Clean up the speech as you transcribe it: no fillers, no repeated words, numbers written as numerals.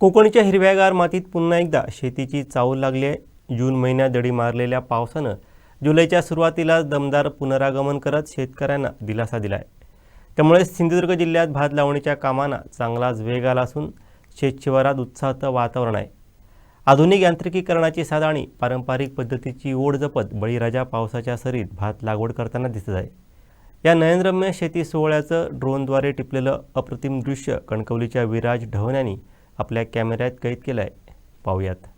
कोकणच्या हिरव्यागार मातीत पुन्हा एकदा शेतीची चाहूल लागली आहे। जून महिन्यात दडी मारलेल्या पावसानं जुलैच्या सुरुवातीला दमदार पुनरागमन करत शेतकऱ्यांना दिलासा दिलाय। त्यामुळे सिंधुदुर्ग जिल्ह्यात भात लावणीच्या कामांना चांगलाच वेग आला असून शेतशिवारात उत्साहाचं वातावरण आहे। आधुनिक यांत्रिकीकरणाची साथ आणि पारंपरिक पद्धतीची ओढ जपत बळीराजा पावसाच्या सरीत भात लागवड करताना दिसत आहे। या नयनरम्य शेती सोहळ्याचं ड्रोनद्वारे टिपलेलं अप्रतिम दृश्य कणकवलीच्या विराज ढवण यांनी आपल्या कॅमेऱ्यात कैद केलं आहे। पाहूयात।